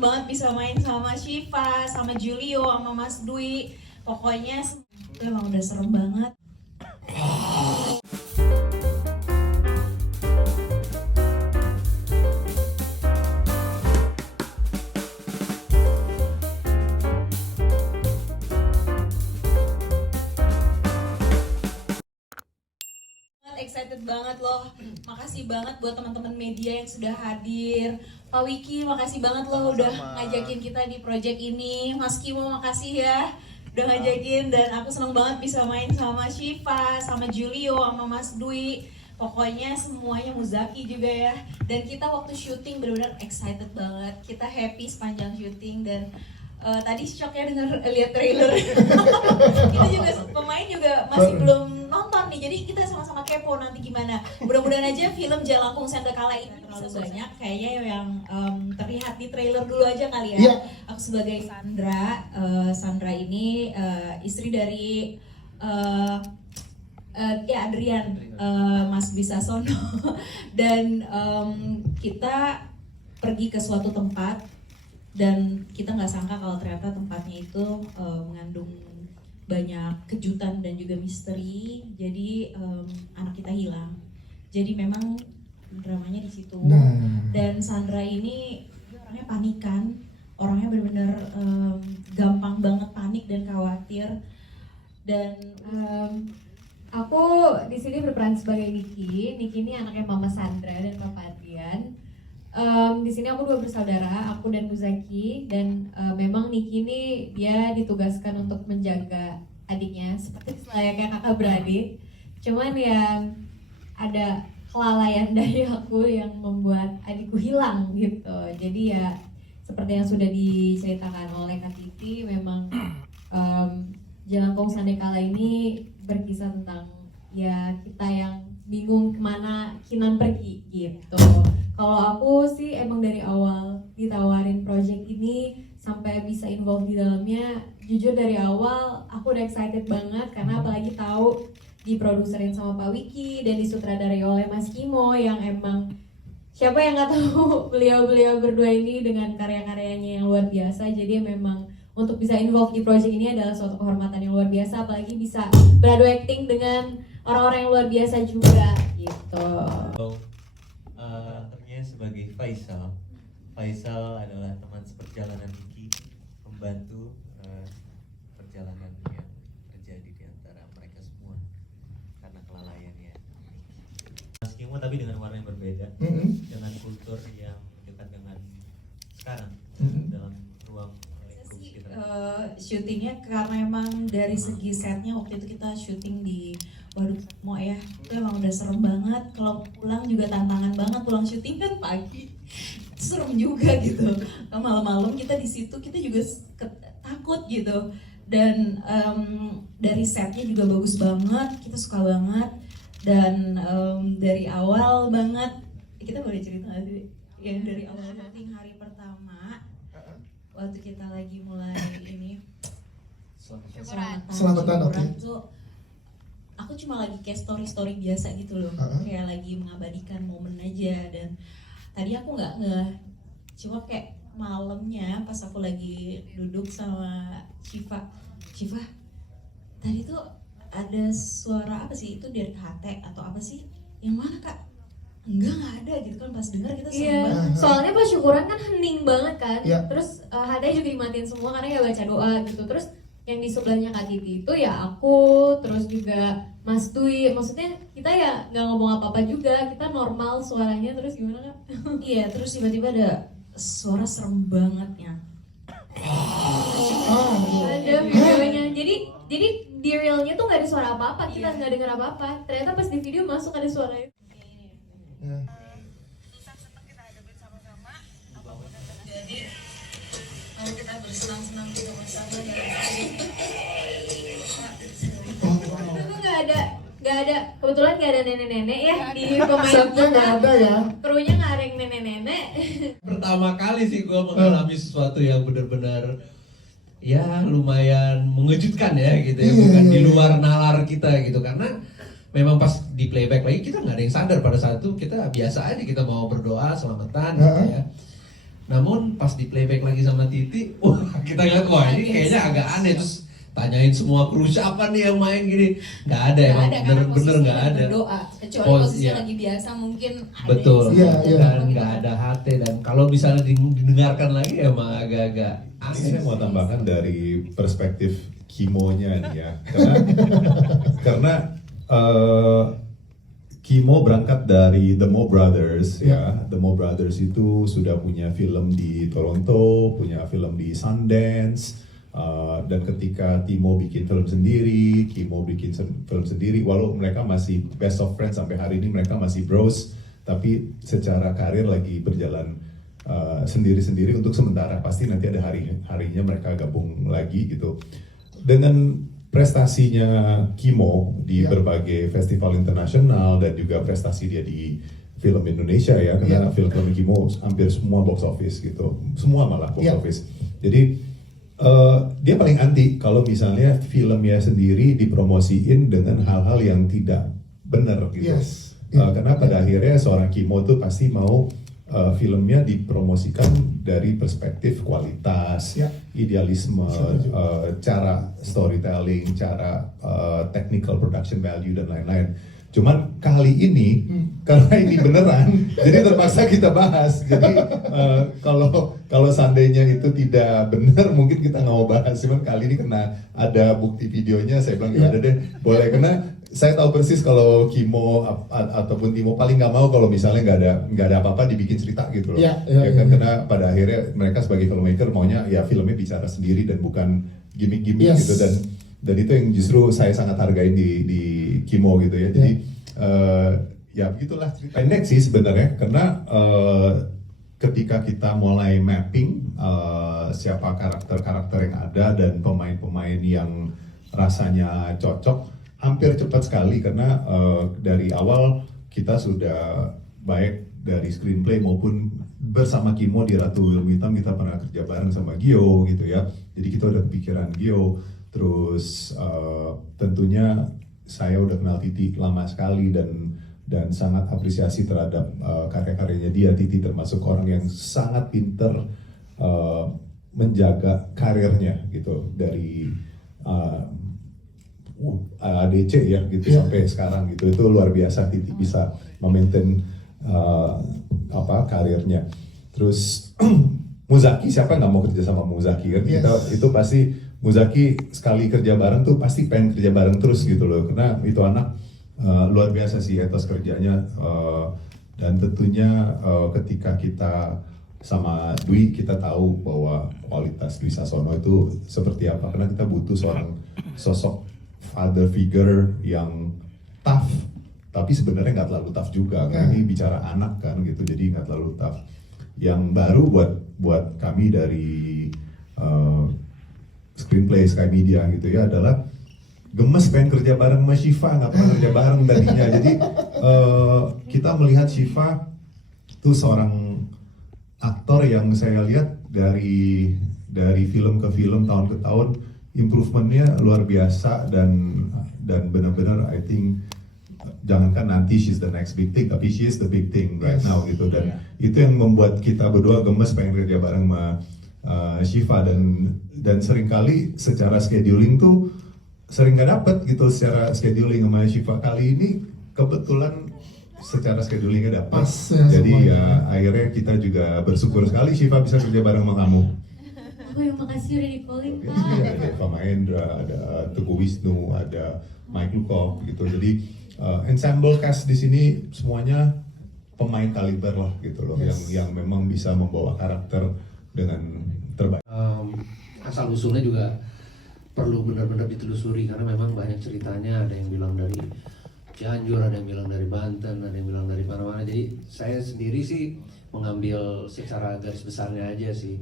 seneng banget bisa main sama Syifa, sama Julio, sama Mas Dwi. Pokoknya itu emang udah serem banget. Excited banget loh. Makasih banget buat teman-teman media yang sudah hadir. Pak Wiki, makasih banget loh udah ngajakin kita di project ini. Mas Kimo, makasih ya udah ngajakin, dan aku seneng banget bisa main sama Syifa, sama Julio, sama Mas Dwi. Pokoknya semuanya Muzaki juga ya. Dan kita waktu syuting benar-benar excited banget. Kita happy sepanjang syuting, dan tadi shocknya lihat trailer. Kita juga pemain juga masih belum nonton nih, jadi kita sama-sama kepo nanti gimana. Mudah-mudahan aja film Jalangkung Sandakala ini bisa banyak kayaknya yang terlihat di trailer dulu aja kali ya. Yeah. Aku sebagai Sandra, Sandra ini istri dari ya Adrian, Mas Bisasono. Dan kita pergi ke suatu tempat, dan kita nggak sangka kalau ternyata tempatnya itu mengandung banyak kejutan dan juga misteri. Jadi anak kita hilang. Jadi memang dramanya di situ. Dan Sandra ini orangnya panikan, orangnya benar-benar gampang banget panik dan khawatir. Dan aku di sini berperan sebagai Niki. Niki ini anaknya Mama Sandra dan Papa Adrian. Di sini aku dua bersaudara, aku dan Muzaki, dan memang Niki ini dia ditugaskan untuk menjaga adiknya seperti selayaknya kakak beradik. Cuman yang ada kelalaian dari aku yang membuat adikku hilang gitu. Jadi ya seperti yang sudah diceritakan oleh Kak Titi, memang Jalangkung Sandekala ini berkisah tentang ya kita yang bingung kemana Kinan pergi gitu. Kalau aku sih emang dari awal ditawarin project ini sampai bisa involve di dalamnya, jujur dari awal aku udah excited banget, karena apalagi tahu diproduserin sama Pak Wiki dan disutradarai oleh Mas Kimo, yang emang siapa yang nggak tahu beliau berdua ini dengan karya-karyanya yang luar biasa. Jadi memang untuk bisa involve di project ini adalah suatu kehormatan yang luar biasa, apalagi bisa beradu acting dengan orang-orang yang luar biasa juga gitu. Sebagai Faisal adalah teman seperjalanan Niki, membantu perjalanan yang terjadi di antara mereka semua karena kelalaiannya Mas Kimo, tapi dengan warna yang berbeda, dengan kultur yang dekat dengan sekarang dalam ruang lingkup sekitar. Syutingnya karena emang dari segi setnya waktu itu kita syuting di Waduk Mo ya, itu emang udah serem banget. Kalau pulang juga tantangan banget, pulang syuting kan pagi, serem juga gitu. Malam-malam kita di situ kita juga takut gitu. Dan dari setnya juga bagus banget, kita suka banget. Dan dari awal banget, kita boleh cerita nggak sih? Ya dari awal syuting hari pertama, waktu kita lagi mulai ini Selamatan, oke. tuh, aku cuma lagi kayak story biasa gitu loh, kayak lagi mengabadikan momen aja. Dan tadi aku nggak cuma kayak malamnya pas aku lagi duduk sama Syifa, tadi tuh ada suara apa sih, itu dari HT atau apa sih, yang mana Kak? Nggak ada gitu kan. Pas dengar kita serem banget. Soalnya pas syukuran kan hening banget kan. Terus HT juga dimatiin semua karena ya baca doa gitu. Terus yang di sebelahnya Kak Titi itu ya aku, terus juga Mas Dwi. Maksudnya kita ya nggak ngomong apa-apa juga, kita normal suaranya. Terus gimana Kak? Iya, terus tiba-tiba ada suara serem banget ya. Ada videonya. Jadi di realnya tuh nggak ada suara apa-apa, kita nggak dengar apa-apa. Ternyata pas di video masuk ada suara itu. Jadi kalau kita bersenang-senang gitu bersama ya. Itu nggak ada kebetulan nggak ada nenek-nenek ya di pemain. Setnya nggak ada ya. Krunya nggak ada yang nenek-nenek. Pertama kali sih gue mengalami sesuatu yang benar-benar ya lumayan mengejutkan ya gitu ya, bukan di luar nalar kita gitu, karena memang pas di playback lagi kita nggak ada yang sadar pada saat itu, kita biasa aja, kita mau berdoa selamatan gitu ya. Namun pas di playback lagi sama Titi, wah kita ngeliat wah ini kayaknya agak aneh, terus tanyain semua kru siapa nih yang main gini, nggak ada Nggak emang ada, karena bener-bener posisinya nggak ada. berdoa. Kecuali Pos- posisinya iya. lagi biasa mungkin ada Betul, yang Iya, bisa iya. dan gitu. nggak ada HT, dan kalau misalnya didengarkan lagi emang agak-agak Ini aneh. saya mau tambahkan dari perspektif Kimonya nih ya, karena Kimo berangkat dari The Mo Brothers ya. The Mo Brothers itu sudah punya film di Toronto, punya film di Sundance, dan ketika Timo bikin film sendiri, Kimo bikin film sendiri, walau mereka masih best of friends sampai hari ini, mereka masih bros, tapi secara karir lagi berjalan sendiri-sendiri untuk sementara. Pasti nanti ada harinya mereka gabung lagi gitu. Dengan prestasinya Kimo di berbagai festival internasional dan juga prestasi dia di film Indonesia ya, karena film-film Kimo hampir semua box office gitu, semua malah box office. Jadi dia paling anti kalau misalnya filmnya sendiri dipromosiin dengan hal-hal yang tidak benar gitu. Karena pada akhirnya seorang Kimo tuh pasti mau filmnya dipromosikan dari perspektif kualitas, idealisme, cara storytelling, cara technical production value dan lain-lain. Cuman kali ini karena ini beneran, jadi terpaksa kita bahas. Jadi kalau seandainya itu tidak benar, mungkin kita nggak mau bahas. Cuman kali ini kena ada bukti videonya, saya bilang ya udah deh, boleh. Karena saya tahu persis kalau Kimo ataupun Timo paling nggak mau kalau misalnya nggak ada apa-apa dibikin cerita gitu loh. Karena pada akhirnya mereka sebagai filmmaker maunya ya filmnya bicara sendiri dan bukan gimmick-gimmick gitu, dan itu yang justru saya sangat hargain di Kimo gitu ya. Jadi ya begitulah cerita pendek sih sebenarnya, karena ketika kita mulai mapping siapa karakter-karakter yang ada dan pemain-pemain yang rasanya cocok, hampir cepat sekali karena dari awal kita sudah baik dari screenplay maupun bersama Kimo di Ratu Ilmu Hitam kita pernah kerja bareng sama Gio gitu ya. Jadi kita udah kepikiran Gio, terus tentunya saya udah kenal Titi lama sekali dan sangat apresiasi terhadap karya-karyanya dia. Titi termasuk orang yang sangat pinter menjaga karirnya gitu dari ADC ya gitu sampai sekarang gitu. Itu luar biasa Titi bisa memaintain karirnya. Terus Muzaki, siapa nggak mau kerja sama Muzaki kan? Itu pasti Muzaki sekali kerja bareng tuh pasti pengen kerja bareng terus gitu loh, karena itu anak luar biasa sih etos kerjanya, dan tentunya ketika kita sama Dwi kita tahu bahwa kualitas Dwi Sasono itu seperti apa, karena kita butuh seorang sosok father figure yang tough, tapi sebenarnya nggak terlalu tough juga, karena ini bicara anak kan gitu, jadi nggak terlalu tough. Yang baru buat kami dari screenplay Sky Media gitu ya adalah gemes pengen kerja bareng sama Shiva, nggak pernah kerja bareng tadinya. Jadi kita melihat Shiva tuh seorang aktor yang saya lihat dari film ke film, tahun ke tahun improvementnya luar biasa, dan benar-benar I think jangankan nanti she's the next big thing, tapi she is the big thing right now gitu, dan itu yang membuat kita berdua gemes pengen kerja bareng sama Shiva, dan seringkali secara scheduling tuh sering nggak dapet gitu secara scheduling sama Shiva. Kali ini kebetulan secara schedulingnya dapat, jadi ya akhirnya kita juga bersyukur sekali Shiva bisa kerja bareng sama kamu. Aku yang makasih udah di calling Pak. Ada Deva Mahendra, ada Teguh Wisnu, ada Mike Lukov gitu. Jadi ensemble cast di sini semuanya pemain kaliber lah gitu loh, yang memang bisa membawa karakter dengan terbaik. Asal usulnya juga perlu benar-benar ditelusuri, karena memang banyak ceritanya. Ada yang bilang dari Cianjur, ada yang bilang dari Banten, ada yang bilang dari mana-mana. Jadi saya sendiri sih mengambil secara garis besarnya aja sih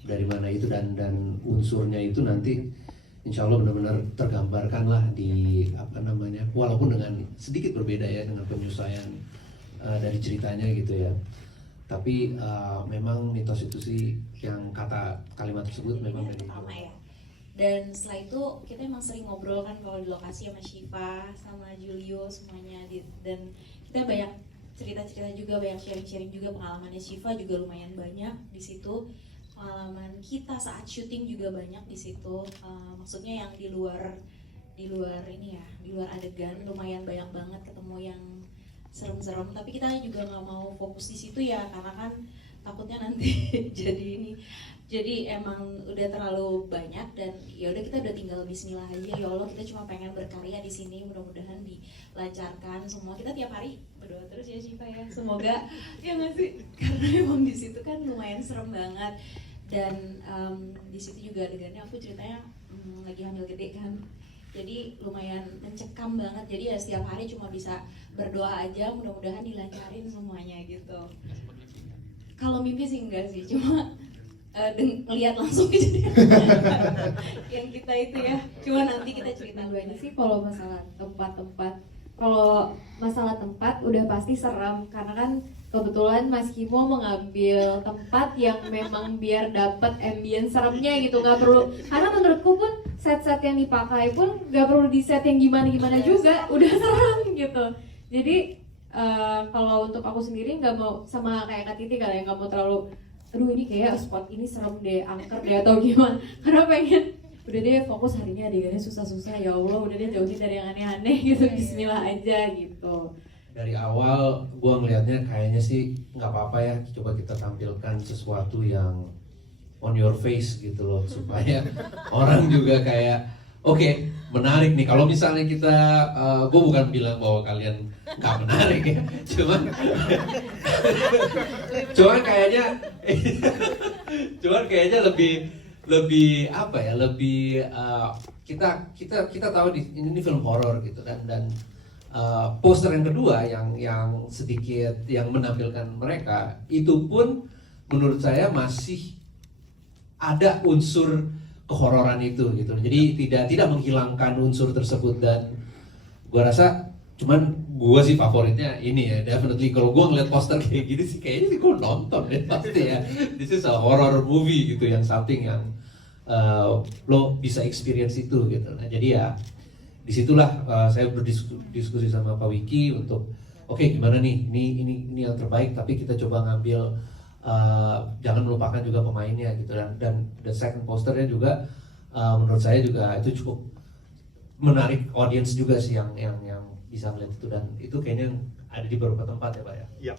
dari mana itu, dan unsurnya itu nanti insya Allah benar-benar tergambarkan lah di walaupun dengan sedikit berbeda ya, dengan penyesuaian dari ceritanya gitu ya. Tapi memang mitos itu sih, yang kalimat tersebut memang dari Sama ya. Dan setelah itu kita emang sering ngobrol kan kalau di lokasi sama Shiva, sama Julio semuanya, dan kita banyak cerita-cerita juga, banyak sharing-sharing juga, pengalamannya Shiva juga lumayan banyak di situ, pengalaman kita saat syuting juga banyak di situ. Maksudnya yang di luar ini ya, di luar adegan lumayan banyak banget ketemu yang serem-serem, tapi kita juga nggak mau fokus di situ ya, karena kan takutnya nanti jadi emang udah terlalu banyak, dan ya udah kita udah tinggal bismillah aja, ya Allah kita cuma pengen berkarya di sini, mudah-mudahan dilancarkan semua. Kita tiap hari berdoa terus ya Shiva ya, semoga ya nggak sih, karena emang di situ kan lumayan serem banget, dan di situ juga adegannya aku ceritanya lagi hamil gede kan, jadi lumayan mencekam banget, jadi ya setiap hari cuma bisa berdoa aja, mudah-mudahan dilancarin semuanya gitu. Kalau mimpi sih enggak sih, cuma lihat langsung kejadian yang kita itu ya, cuma nanti kita cerita Banyak banyak. sih kalau masalah tempat-tempat. Kalau masalah tempat udah pasti seram, karena kan kebetulan Mas Kimo mengambil tempat yang memang biar dapat ambience seremnya gitu, nggak perlu, karena menurutku pun set-set yang dipakai pun nggak perlu di set yang gimana-gimana juga, udah serem gitu. Jadi kalau untuk aku sendiri nggak mau sama kayak Kak Titi kali ya, nggak mau terlalu aduh ini kayak spot ini serem deh, angker deh atau gimana, karena pengen udah deh fokus hari ini adegannya susah-susah, ya Allah udah deh jauhin dari yang aneh-aneh gitu, bismillah aja gitu. Dari awal gua ngelihatnya kayaknya sih nggak apa-apa ya, coba kita tampilkan sesuatu yang on your face gitu loh, supaya orang juga kayak oke, menarik nih. Kalau misalnya kita, gue bukan bilang bahwa kalian nggak menarik ya, cuman kayaknya lebih apa ya, lebih kita tahu ini film horor gitu kan, dan poster yang kedua yang sedikit yang menampilkan mereka itu pun menurut saya masih ada unsur kehororan itu gitu. Jadi tidak menghilangkan unsur tersebut, dan gua rasa cuman gua sih favoritnya ini ya, definitely kalau gua ngeliat poster kayak gini sih kayaknya sih gua nonton deh pasti ya. This is a horror movie gitu, yang something yang lo bisa experience itu gitu. Nah jadi ya disitulah saya berdiskusi sama Pak Wiki untuk oke, gimana nih, ini yang terbaik, tapi kita coba ngambil jangan melupakan juga pemainnya gitu, dan the second posternya juga menurut saya juga itu cukup menarik audience juga sih yang bisa melihat itu, dan itu kayaknya ada di beberapa tempat ya Pak ya. Iya.